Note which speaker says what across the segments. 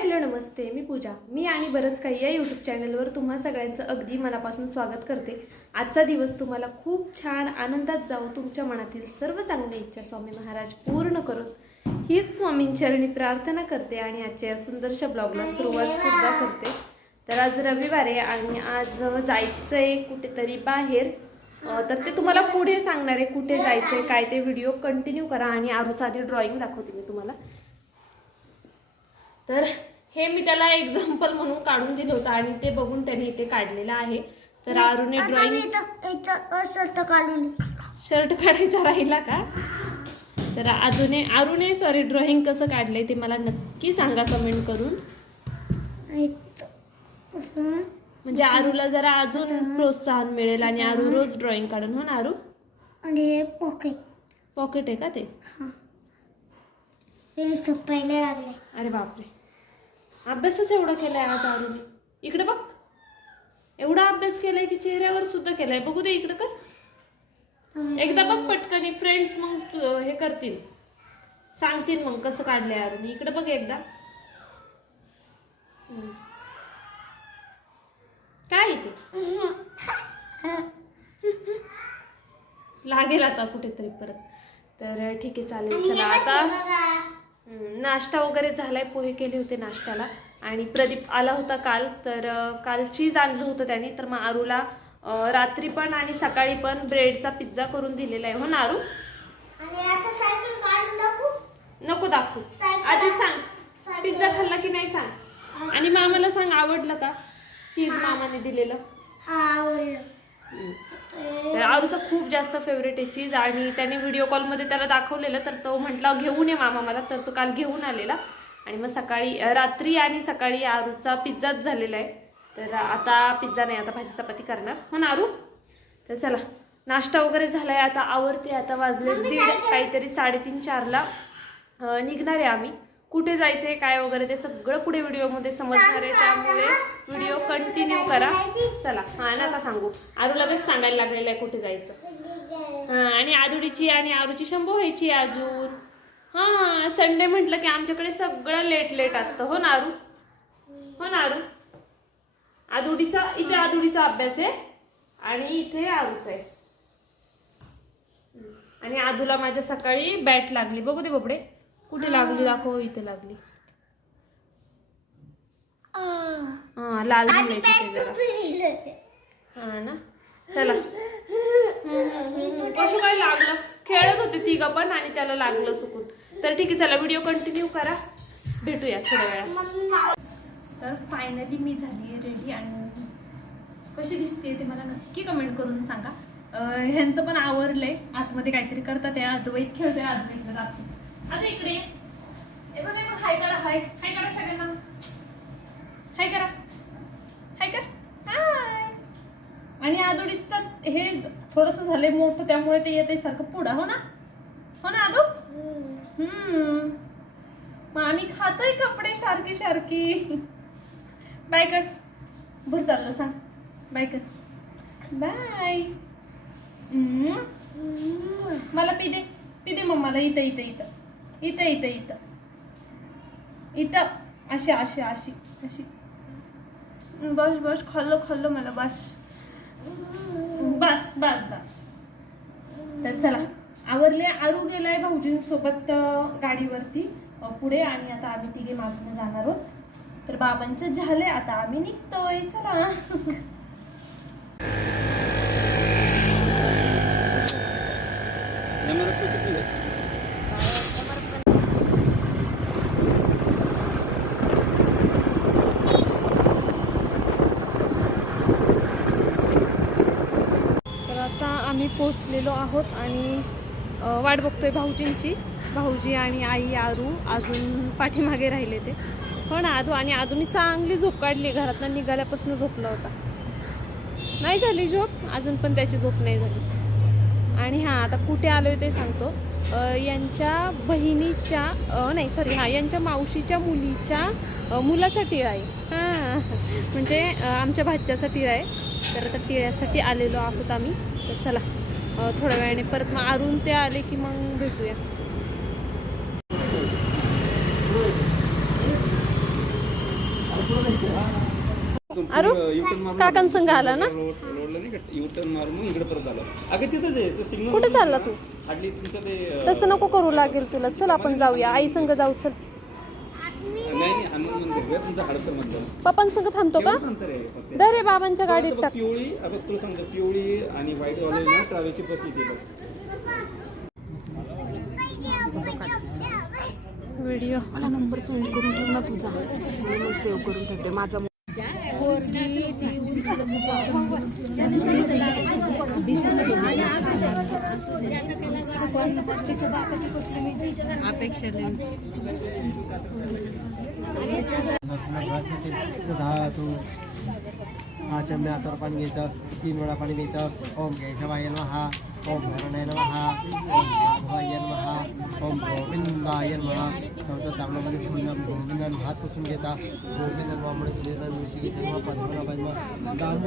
Speaker 1: Hello नमस्ते मी पूजा. मी आणि बरंच काही या यूट्यूब चॅनलवर तुम्हा सगळ्यांचं अगदी मनापासून स्वागत करते. आजचा दिवस तुम्हाला खूप छान आनंदात जाऊ तुमच्या मनातील सर्व चांगल्या इच्छा स्वामी महाराज पूर्ण करून हीच स्वामींचरणी प्रार्थना करते आणि आजच्या या सुंदरशा ब्लॉगला सुरुवात सुद्धा करते. तर आज रविवार आहे आणि आज जायचं आहे कुठेतरी बाहेर. तर ते तुम्हाला पुढे सांगणार आहे कुठे जायचं आहे काय ते व्हिडिओ कंटिन्यू करा आणि आरूचं आधी ड्रॉइंग दाखवते मी तुम्हाला. तर हे मी त्याला एक्झाम्पल म्हणून काढून दिलं होतं आणि ते बघून त्याने इथे काढलेलं आहे. तर आरूने ड्रॉइंग
Speaker 2: असं काढून
Speaker 1: शर्ट काढायचा राहिला का? तर अजूने आरूने सॉरी ड्रॉइंग कसं काढलंय ते मला नक्की सांगा कमेंट करून. म्हणजे आरूला जरा अजून प्रोत्साहन मिळेल आणि आरू रोज ड्रॉइंग काढून हो ना आरू
Speaker 2: आणि पॉकेट
Speaker 1: पॉकेट आहे का ते?
Speaker 2: झोपायला लागले.
Speaker 1: अरे बापरे. अभ्यासच एवढा केलाय आज आरूने इकडे बघ. एवढा अभ्यास केलाय की चेहऱ्यावर सुद्धा केलाय. बघू दे इकडे कर. एकदा बघ पटकन फ्रेंड्स मग हे करतील. सांगतील मग कसं काढलंय अरुण इकडे बघ एकदा. काय आहे ते? लागेल आता कुठेतरी परत. तर ठीक आहे चालेल. चला आता. नाश्ता वगैरे झालाय पोहे केले होते नाश्त्याला. आणि प्रदीप आला होता काल तर काल चीज आणलं होतं त्याने. तर मग आरूला रात्री पण आणि सकाळी पण ब्रेडचा पिझ्झा करून दिलेला आहे. हो ना आरू? नको दाखवू. आधी सांग पिझ्झा खाल्ला की नाही सांग? आणि मामाला सांग आवडलं का? चीज मामाने दिलेलं.
Speaker 2: आवडलं.
Speaker 1: तर आरूचा खूप जास्त फेवरेट आहे चीज आणि त्याने व्हिडिओ कॉलमध्ये त्याला दाखवलेलं तर तो म्हटला घेऊन ये मामा मला. तर तो काल घेऊन आलेला. आणि मग सकाळी रात्री आणि सकाळी आरूचा पिझ्झाच झालेला आहे. तर आता पिझ्झा नाही आता भाजी चपाती करणार. हो ना आरू? तर चला नाश्ता वगैरे झालाय आता आवरते आता वाजले दीड काहीतरी साडेतीन चारला. निघणार आहे आम्ही. कुठे जायचंय काय वगैरे ते सगळं पुढे व्हिडिओमध्ये समजणार आहे त्यामुळे व्हिडिओ कंटिन्यू करा. चला हा नका सांगू. आरू लगेच सांगायला लागलेलं आहे कुठे जायचं. हा आणि आदुडीची आणि आरूची शंभू व्हायची आहे अजून. हा संडे म्हटलं की आमच्याकडे सगळं लेट लेट असतं. हो ना आरू? हो ना आरू? आदुडीचा इथे आदुडीचा अभ्यास आहे आणि इथे आरूचा आहे. आणि आदूला माझ्या सकाळी बॅट लागली. बघू दे बबडे. कुठे लागली? दाखव इथे लागली. हा लाल तिथे जरा हा ना? चला. कसं काय लागलं? खेळत होते तिघं पण आणि त्याला लागलं चुकून. तर ठीक आहे चला व्हिडिओ कंटिन्यू करा. भेटूया थोड्या वेळा तर फायनली मी झाली आहे रेडी आणि कशी दिसते ते मला नक्की कमेंट करून सांगा. ह्यांचं पण आवडलंय आतमध्ये काहीतरी करतात आजोबाई खेळतोय आजोबाईचं रात्री. आता इकडे. हे बघ बघ हाय करा हाय. हाय करा सगळ्यांना. हाय करा. हाय कर. हाय. आणि आदोडीचं हे थोडस झालंय मोठं त्यामुळे ते येते सारखं पुढं. हो ना? हो ना आदू? हम्म. मग आम्ही खातोय कपडे सारखी सारखी बाय कर. भर चाललं सांग. बाय कर. बाय. मला पी दे. पी दे मम्माला. इथं इथं इथं. इथं इथं इथं. इथं. अशी अशी अशी अशी. बस बस खाल्लं खाल्लं मला बस. बस बस बस. तर चला आवरले आरू गेलाय भाऊजींसोबत गाडीवरती पुढे आणि आता आम्ही तिघे मागून जाणार आहोत. तर बाबांचं झालंय आता आम्ही निघतोय. चला तर आता आम्ही पोचलेलो आहोत आणि वाट बघतोय भाऊजींची. भाऊजी आणि आई आरू अजून पाठीमागे राहिले ते. हो पण आदू आणि आदूनी चांगली झोप काढली. घरातनं निघाल्यापासून झोपला होता. नाही झाली झोप. अजून पण त्याची झोप नाही झाली. आणि हां आता कुठे आलोय ते सांगतो. यांच्या बहिणीच्या नाही सॉरी हां यांच्या मावशीच्या मुलीच्या मुलाचा टिळा आहे. हां. म्हणजे आमच्या भाच्याचा टिळा आहे. तर आता टिळ्यासाठी आलेलो आहोत आम्ही. तर चला. थोड्या वेळाने परत मग आरून ते आले की मग भेटूया. अरे काकां संघ आला ना? कुठे चालला तू? तसं नको करू लागेल तुला. चल आपण जाऊया. आई संग जाऊ चल. पप्पांसंग थांबतो का? दर रे बाबांच्या गाडीत टाक.
Speaker 3: पिवळी आता तुला सांगतो पिवळी आणि व्हाईट वाले ना ट्रॅव्हलची बस येते बघ.
Speaker 1: व्हिडिओ.
Speaker 4: मला नंबर सेंड करून ठेव ना तुझा. मी सेव्ह करून ठेवते माझा
Speaker 5: दहा तू हा चंद्या हातावर पाणी घ्यायचा तीन वेळा पाणी घ्यायचं. ओम केशवाय महा ओम नारायणाय महा ओम माधवाय महा ओम गोविंदाय महा चौथ्या चांगल्यामध्ये सुंदर गोविंदान हात पुसून घेता. गोविंद नामामुळे सुंदर विषयी सर्व पद्मना पद्म धर्म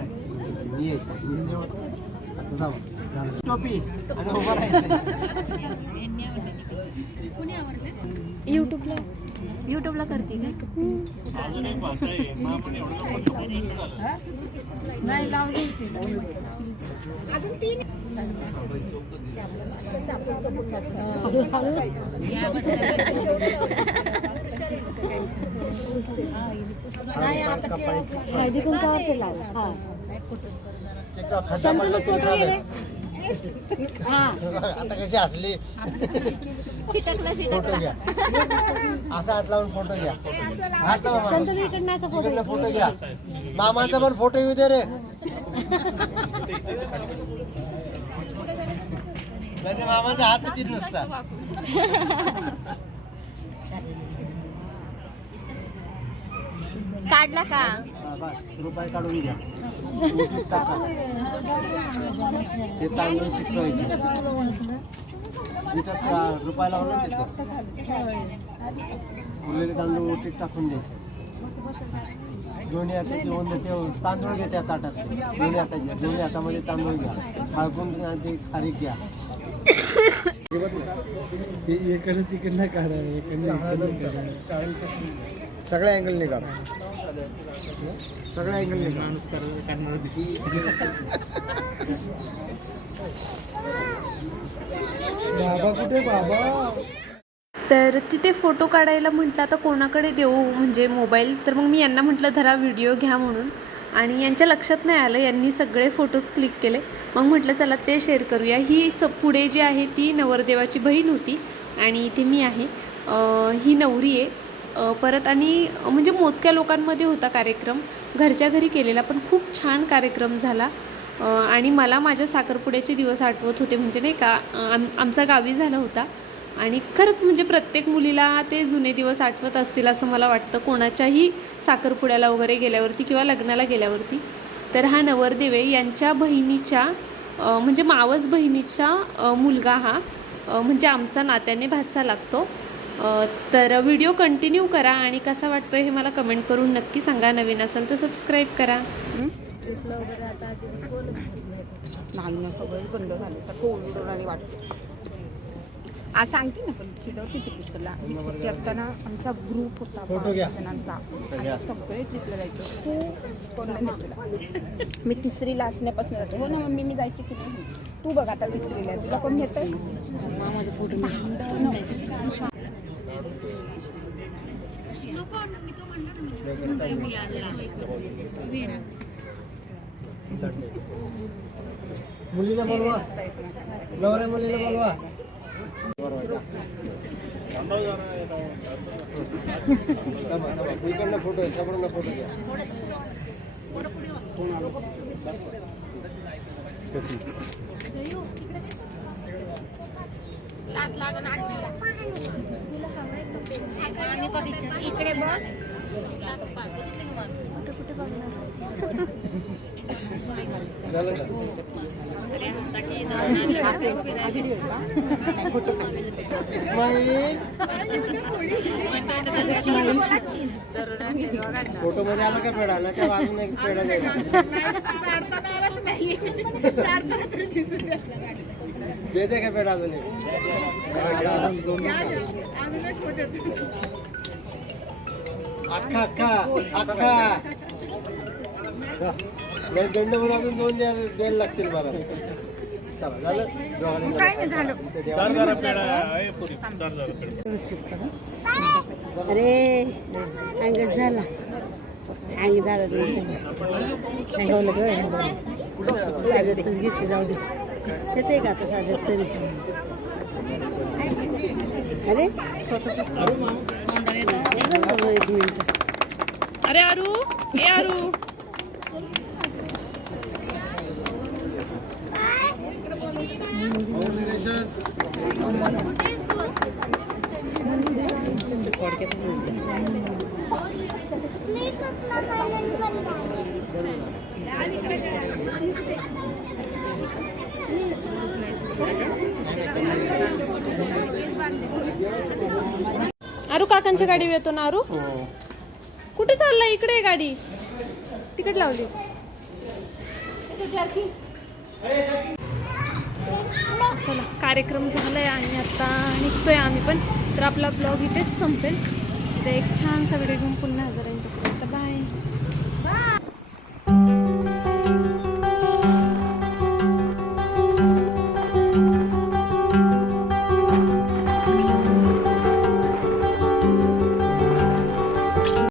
Speaker 5: आहे. मी यायचं मी जेव्हा आता जाऊ झालं टोपी आणि
Speaker 1: युट्यूबला
Speaker 4: युट्यूबला करते
Speaker 2: लाव हा.
Speaker 5: आता कशी असली फोटो घ्या असा हात लावून फोटो घ्या हात लावा
Speaker 2: फोटो
Speaker 5: घ्या मामाचा पण फोटो येऊ दे रे मामाचा हात तीन नुसता
Speaker 4: काढला का?
Speaker 5: रुपये काढून घ्या. टाका ते तांदूळ चिकटवायचे. तिथं रुपये लावलं तिथं उरलेले तांदूळ उलटीत टाकून द्यायचे. दोन्ही हाताचे ओंद ते तांदूळ घ्या त्या ताटात. दोन्ही हाताचे दोन्ही हातामध्ये तांदूळ घ्या. हळकून ते खारीक घ्या.
Speaker 6: इकडे तिकडनं काढा
Speaker 5: सगळ्या अँगलने काढा. सगळ्या अँगलने काढा
Speaker 6: बाबा कुठे बाबा?
Speaker 1: तर तिथे फोटो काढायला म्हटलं आता कोणाकडे देऊ? म्हणजे मोबाईल. तर मग मी यांना म्हटलं धरा व्हिडिओ घ्या म्हणून. आणि यांच्या लक्षात नाही आलं. यांनी सगळे फोटोज क्लिक केले. मग म्हटलं चला ते शेअर करूया. ही स पुढे जी आहे ती नवरदेवाची बहीण होती. आणि इथे मी आहे. ही नवरी आहे. परत आणि म्हणजे मोजक्या लोकांमध्ये होता कार्यक्रम. घरच्या घरी केलेला पण खूप छान कार्यक्रम झाला. आणि मला माझ्या साखरपुड्याचे दिवस आठवत होते म्हणजे नाही का आम आमचा गावी झाला होता. आणि खरंच म्हणजे प्रत्येक मुलीला ते जुने दिवस आठवत असतील असं मला वाटतं कोणाच्याही साखरपुड्याला वगैरे गेल्यावरती किंवा लग्नाला गेल्यावरती. तर हा नवरदेवे यांच्या बहिणीच्या म्हणजे मावस बहिणीचा मुलगा हा म्हणजे आमचा नात्याने भाचा लागतो. तर व्हिडिओ कंटिन्यू करा आणि कसा वाटतो हे मला कमेंट करून नक्की सांगा. नवीन असेल तर सबस्क्राईब करा.
Speaker 4: नाही ना सगळं बंद झालं. तर कोविड आणि वाटतं आज सांगते ना पण चिडवते ती पुस्तकला असताना आमचा ग्रुप होता जणांचा. सगळे ट्रिपला जायचं. तू कोण नाही नेतला मी तिसरीला असण्यापासून जायचे हो ना मम्मी मी जायची की नाही? तू बघ आता तिसरीला. तुला कोण घेतंय? माझे फोटो
Speaker 5: मुलीला बोलवा. नवऱ्या मुलीला बोलवा. इकडनं फोटो आहे सापडला फोटो घ्या. झालं का इस्माईल फोटो मध्ये आला का पेढा? ना त्या बाजूने एक पेढा दे देते का पेट अजून एक? अख्खा अख्खा अख्खा. नाही दंड म्हणून अजून दोन द्यायला द्यायला लागतील मला.
Speaker 2: अरे अंगच झाला. अंग झाला हँगवलं ग साजतच घेतली जाऊ दे. येते का आता साजत तरी? अरे? स्वतःच एक मिनिट
Speaker 1: अरे आरू. ए आरू. आरू काकांच्या गाडी येतो ना आरू? कुठे चालला इकडे आहे गाडी. तिकडे लावली. चला कार्यक्रम झाला आहे आणि आता निघतोय आम्ही पण. तर आपला ब्लॉग इथेच संपेल. तर एक छानसा व्हिडिओ घेऊन पुन्हा हजर आहे